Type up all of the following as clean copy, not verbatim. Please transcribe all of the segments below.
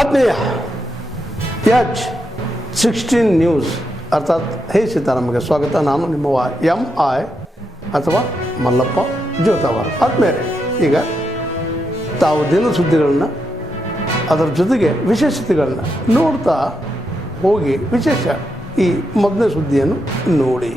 ಆತ್ಮೀಯ H16 news ಅರ್ಥಾತ್ ಹೇ ಸೀತಾರಾಮಗೆ ಸ್ವಾಗತ. ನಾನು ನಿಮ್ಮವ MI ಅಥವಾ ಮಲ್ಲಪ್ಪ ಜೋತಾವರ್. ಆದ್ಮೇಲೆ ಈಗ ತಾವು ದಿನ ಸುದ್ದಿಗಳನ್ನ ಅದರ ಜೊತೆಗೆ ವಿಶೇಷತೆಗಳನ್ನ ನೋಡ್ತಾ ಹೋಗಿ ವಿಶೇಷ ಈ ಮೊದಲನೇ ಸುದ್ದಿಯನ್ನು ನೋಡಿ.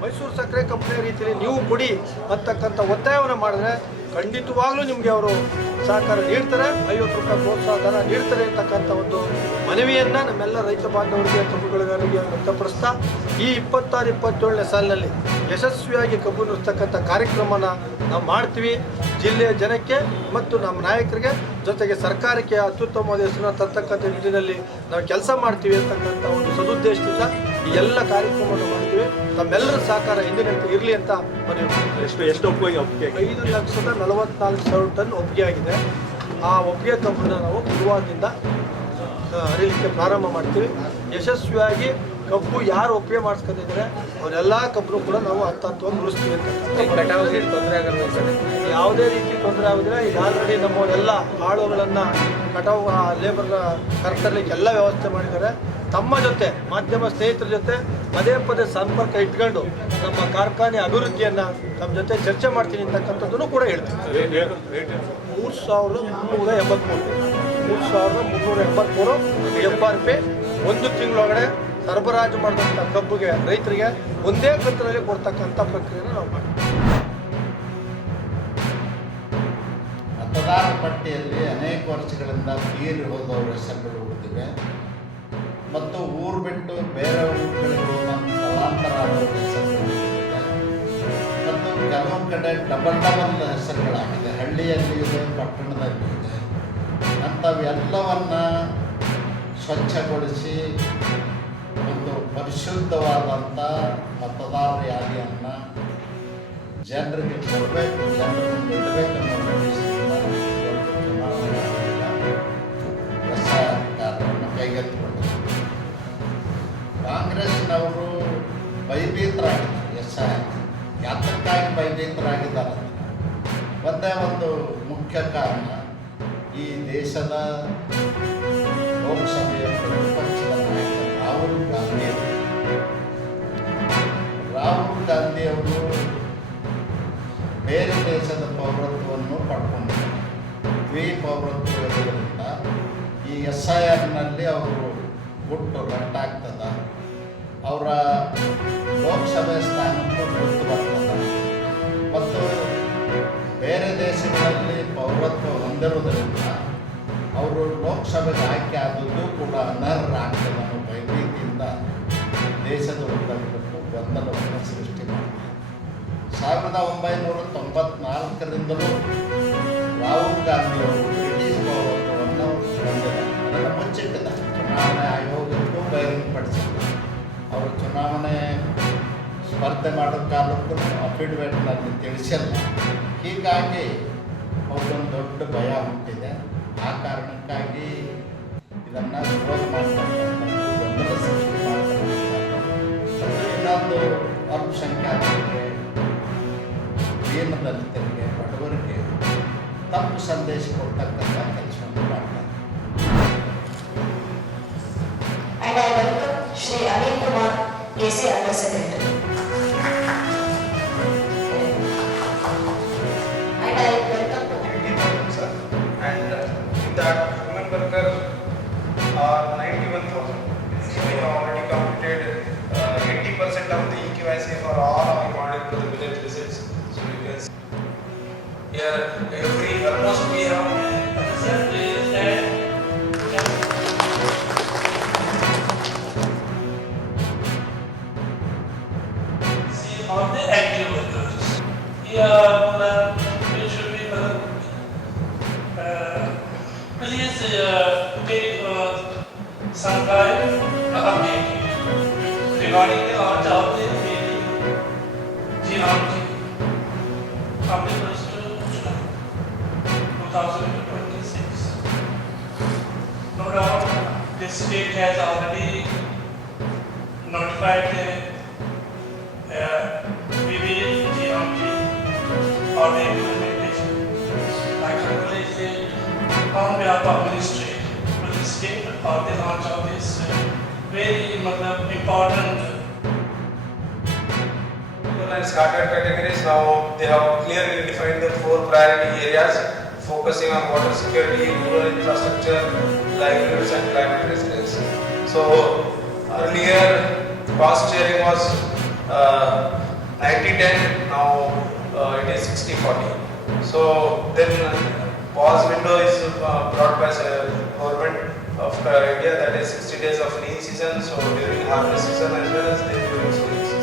ಮೈಸೂರು ಸಕ್ಕರೆ ಕಂಪನಿ ರೀತಿಯಲ್ಲಿ ನೀವು ಕೊಡಿ ಅಂತಕ್ಕಂಥ ಒತ್ತಾಯವನ್ನು ಮಾಡಿದ್ರೆ ಖಂಡಿತವಾಗ್ಲೂ ನಿಮಗೆ ಅವರು ಸಹಕಾರ ನೀಡ್ತಾರೆ, 50 ರೂಪಾಯಿ ಪ್ರೋತ್ಸಾಹ ಧನ ನೀಡ್ತಾರೆ ಅಂತಕ್ಕಂಥ ಒಂದು ಮನವಿಯನ್ನು ನಮ್ಮೆಲ್ಲ ರೈತ ಬಾಂಧವರಿಗೆ ಕಬ್ಬು ಬೆಳೆಗಾರರಿಗೆ ವ್ಯಕ್ತಪಡಿಸ್ತಾ ಈ 26-27ನೇ ಸಾಲಿನಲ್ಲಿ ಯಶಸ್ವಿಯಾಗಿ ಕಬ್ಬು ನುಡಿಸ್ತಕ್ಕಂಥ ಕಾರ್ಯಕ್ರಮನ ನಾವು ಮಾಡ್ತೀವಿ. ಜಿಲ್ಲೆಯ ಜನಕ್ಕೆ ಮತ್ತು ನಮ್ಮ ನಾಯಕರಿಗೆ ಜೊತೆಗೆ ಸರ್ಕಾರಕ್ಕೆ ಅತ್ಯುತ್ತಮವಾದ ಹೆಸರನ್ನು ತರ್ತಕ್ಕಂಥ ನಿಟ್ಟಿನಲ್ಲಿ ನಾವು ಕೆಲಸ ಮಾಡ್ತೀವಿ ಅಂತಕ್ಕಂಥ ಒಂದು ಸದುದ್ದೇಶದಿಂದ ಈ ಎಲ್ಲ ಕಾರ್ಯಕ್ರಮವನ್ನು ಮಾಡ್ತೀವಿ. ನಮ್ಮೆಲ್ಲರ ಸಹಕಾರ ಎಂದಿನಂತೆ ಇರಲಿ ಅಂತ ಮನವಿ. ಎಷ್ಟು ಒಪ್ಪಿಗೆ 5,44,000 ಟನ್ ಒಪ್ಪಿಗೆ ಆಗಿದೆ. ಆ ಒಪ್ಪಿಗೆ ಕಬ್ಬನ್ನು ನಾವು ಗುರುವಾರದಿಂದ ಹರಿಲಿಕ್ಕೆ ಪ್ರಾರಂಭ ಮಾಡ್ತೀವಿ. ಯಶಸ್ವಿಯಾಗಿ ಕಬ್ಬು ಯಾರು ಒಪ್ಪಿಗೆ ಮಾಡಿಸ್ಕೊಂಡಿದ್ದಾರೆ ಅವರೆಲ್ಲ ಕಬ್ಬು ಕೂಡ ನಾವು ಹಂತವಾಗಿ ನುಡಿಸ್ತೀವಿ ಅಂತ. ಯಾವುದೇ ರೀತಿ ತೊಂದರೆ ಆಗೋದಿಲ್ಲ. ಈಗ ಆಲ್ರೆಡಿ ನಮ್ಮ ಎಲ್ಲ ಆಳುಗಳನ್ನು ಕಟಾವು ಲೇಬರ್ನ ಕರ್ತರ್ಲಿಕ್ಕೆ ಎಲ್ಲ ವ್ಯವಸ್ಥೆ ಮಾಡಿದ್ದಾರೆ. ತಮ್ಮ ಜೊತೆ ಮಾಧ್ಯಮ ಸ್ನೇಹಿತರ ಜೊತೆ ಪದೇ ಪದೇ ಸಂಪರ್ಕ ಇಟ್ಕೊಂಡು ನಮ್ಮ ಕಾರ್ಖಾನೆ ಅಭಿವೃದ್ಧಿಯನ್ನು ನಮ್ಮ ಜೊತೆ ಚರ್ಚೆ ಮಾಡ್ತೀನಿ ಅಂತಕ್ಕಂಥದ್ದನ್ನು ಕೂಡ ಹೇಳ್ತೀನಿ. 3,383 FRP ಒಂದು ತಿಂಗಳೊಳಗಡೆ ಸರಬರಾಜು ಮಾಡಿದಂಥ ಕಬ್ಬಿಗೆ ರೈತರಿಗೆ ಒಂದೇ ಕಂತಿನಲ್ಲಿ ಕೊಡ್ತಕ್ಕಂಥ ಪ್ರಕ್ರಿಯೆಯನ್ನು ನಾವು ಮಾಡ್ತೀವಿ. ಮತದಾರ ಪಟ್ಟಿಯಲ್ಲಿ ಅನೇಕ ವರ್ಷಗಳಿಂದ ತೀರಿ ಹೋದವರ ಹೆಸರುಗಳು ಹುಡುಕಿವೆ ಮತ್ತು ಊರು ಬಿಟ್ಟು ಬೇರೆ ಊರುಗಳಿಗೆ ಹೋದಂಥ ಸ್ಥಳಾಂತರ ಆದವರ ಹೆಸರುಗಳು ಹುಡುಕಿದೆ ಮತ್ತು ಕೆಲವು ಕಡೆ ಡಬಲ್ ಹೆಸರುಗಳಾಗಿದೆ. ಹಳ್ಳಿಯಲ್ಲಿ ಇದೆ, ಪಟ್ಟಣದಲ್ಲಿ ಇದೆ. ಅಂಥವೆಲ್ಲವನ್ನು ಸ್ವಚ್ಛಗೊಳಿಸಿ ಒಂದು ಪರಿಶುದ್ಧವಾದಂಥ ಮತದಾರ ಯಾದಿಯನ್ನು ಜನರಿಗೆ ಕೊಡಬೇಕು, ಜನರಿಗೆ ಬಿಡಬೇಕನ್ನೋ ಉದ್ದೇಶದಿಂದ ಚುನಾವಣೆ ಹೊಸ ಕಾರ್ಯವನ್ನು ಕೈಗೆತ್ತಿಕೊಂಡಿದೆ. ಕಾಂಗ್ರೆಸ್ನವರು ಭಯಭೀತರಾಗಿದ್ದಾರೆ. ಯಾತಕ್ಕಾಗಿ ಭಯಭೀತರಾಗಿದ್ದಾರೆ ಒಂದೇ ಒಂದು ಮುಖ್ಯ ಕಾರಣ, ಈ ದೇಶದ ಲೋಕಸಭೆಯ ಪ್ರತಿಪಕ್ಷದ ನಾಯಕ ರಾಹುಲ್ ಗಾಂಧಿ ಅವರು ಬೇರೆ ದೇಶದ ಪೌರತ್ವವನ್ನು ಪಡ್ಕೊಂಡಿದ್ದಾರೆ. ದ್ವಿಪೌರತ್ವ ಇರೋದ್ರಿಂದ ಈ SIRನಲ್ಲಿ ಅವರು ಗುಟ್ಟು ರಟ್ಟಾಗ್ತದ, ಅವರ ಲೋಕಸಭೆ ಸ್ಥಾನಕ್ಕೂ ಗುರುತು ಬರ್ತದೆ. ಮತ್ತು ಬೇರೆ ದೇಶಗಳಲ್ಲಿ ಪೌರತ್ವ ಹೊಂದಿರುವುದರಿಂದ ಅವರು ಲೋಕಸಭೆಗೆ ಆಯ್ಕೆ ಆದದ್ದು ಕೂಡ ಅನರ್ಹರಾಗ್ತದೆ ಅನ್ನೋ ಭಯಭೀತಿಯಿಂದ ದೇಶದ ಉದ್ದಕ್ಕೂ ಗೊಂದಲವನ್ನು ಸೃಷ್ಟಿ ಮಾಡ್ತಾರೆ. 1994ರಿಂದಲೂ ರಾಹುಲ್ ಗಾಂಧಿ ಅವರು ಬ್ರಿಟಿಷ್ ಪೌರತ್ವವನ್ನು ಹೊಂದಿದ್ದಾರೆ. ಅದನ್ನು ಮುಚ್ಚಿಟ್ಟಿದ್ದಾರೆ. ಚುನಾವಣೆ ಆಯೋಗಕ್ಕೂ ಬಹಿರಂಗಪಡಿಸಿದ್ದಾರೆ. ಅವರು ಚುನಾವಣೆ ಸ್ಪರ್ಧೆ ಮಾಡೋ ಕಾಲಕ್ಕೂ ಅಫಿಡವಿಟ್ನಲ್ಲಿ ತಿಳಿಸಿಲ್ಲ. ಹೀಗಾಗಿ ಅವ್ರಿಗೊಂದು ದೊಡ್ಡ ಭಯ ಹುಟ್ಟಿದೆ. ಆ ಕಾರಣಕ್ಕಾಗಿ ಇದನ್ನು ವಿರೋಧ ಮಾಡ್ತಕ್ಕಂಥದ್ದು, ಗೊಂದಲ ಸೃಷ್ಟಿ ಮಾಡ್ತಕ್ಕಂಥದ್ದು. ಇನ್ನೊಂದು ಅಲ್ಪಸಂಖ್ಯಾತರಿಗೆ, ದೀನದಲಿತರಿಗೆ, ಬಡವರಿಗೆ ತಪ್ಪು ಸಂದೇಶ ಕೊಡ್ತಕ್ಕಂಥ ಕೆಲಸವನ್ನು ಮಾಡ್ತಾರೆ. And I welcome Shri Anil Kumar, AC Under Secretary. And I welcome sir. And in that women worker are 91,000. We have already completed 80% of the EQIC for all our model to the village visits. So you can see here almost we have see all the active workers. Here, it should be please take some kind update regarding the launch of the GRT from the 1st to July 2026. No doubt, this state has already notified the GRT or the implementation. I congratulate on behalf of Ministry to the state for the launch of this very important. Organized scattered categories. Now they have clearly defined the 4 priority areas, focusing on water security, rural infrastructure, livelihoods, and climate resilience. So earlier cost sharing was 90-10. Now it is 60-40. So then pause window is brought by the government of India, that is 60 days of lean season. So during harvest season as well as during sowing season.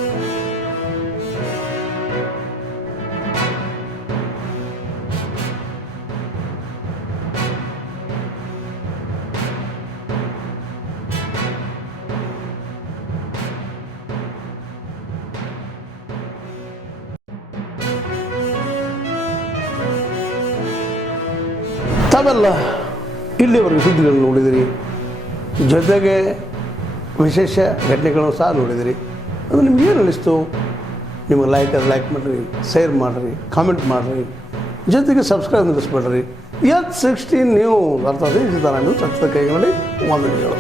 ತಾವೆಲ್ಲ ಇಲ್ಲಿವರೆಗೆ ಸುದ್ದಿಗಳನ್ನು ನೋಡಿದಿರಿ, ಜೊತೆಗೆ ವಿಶೇಷ ಘಟನೆಗಳನ್ನು ಸಹ ನೋಡಿದಿರಿ. ಅದು ನಿಮ್ಗೆ ಏನು ಅನಿಸ್ತು? ನಿಮಗೆ ಲೈಕ್ ಮಾಡಿರಿ, ಶೇರ್ ಮಾಡಿರಿ, ಕಾಮೆಂಟ್ ಮಾಡಿರಿ, ಜೊತೆಗೆ ಸಬ್ಸ್ಕ್ರೈಬ್ ನಿಲ್ಲಿಸ್ಬೇಡ್ರಿ. H16 ನ್ಯೂಸ್ ಅರ್ಥಾತ್ ಈ ಸಿದ್ದರಾಮಯ್ಯ ಸತ್ಯದ ಕೈಗಳಲ್ಲಿ ವಂದನೆಗಳು.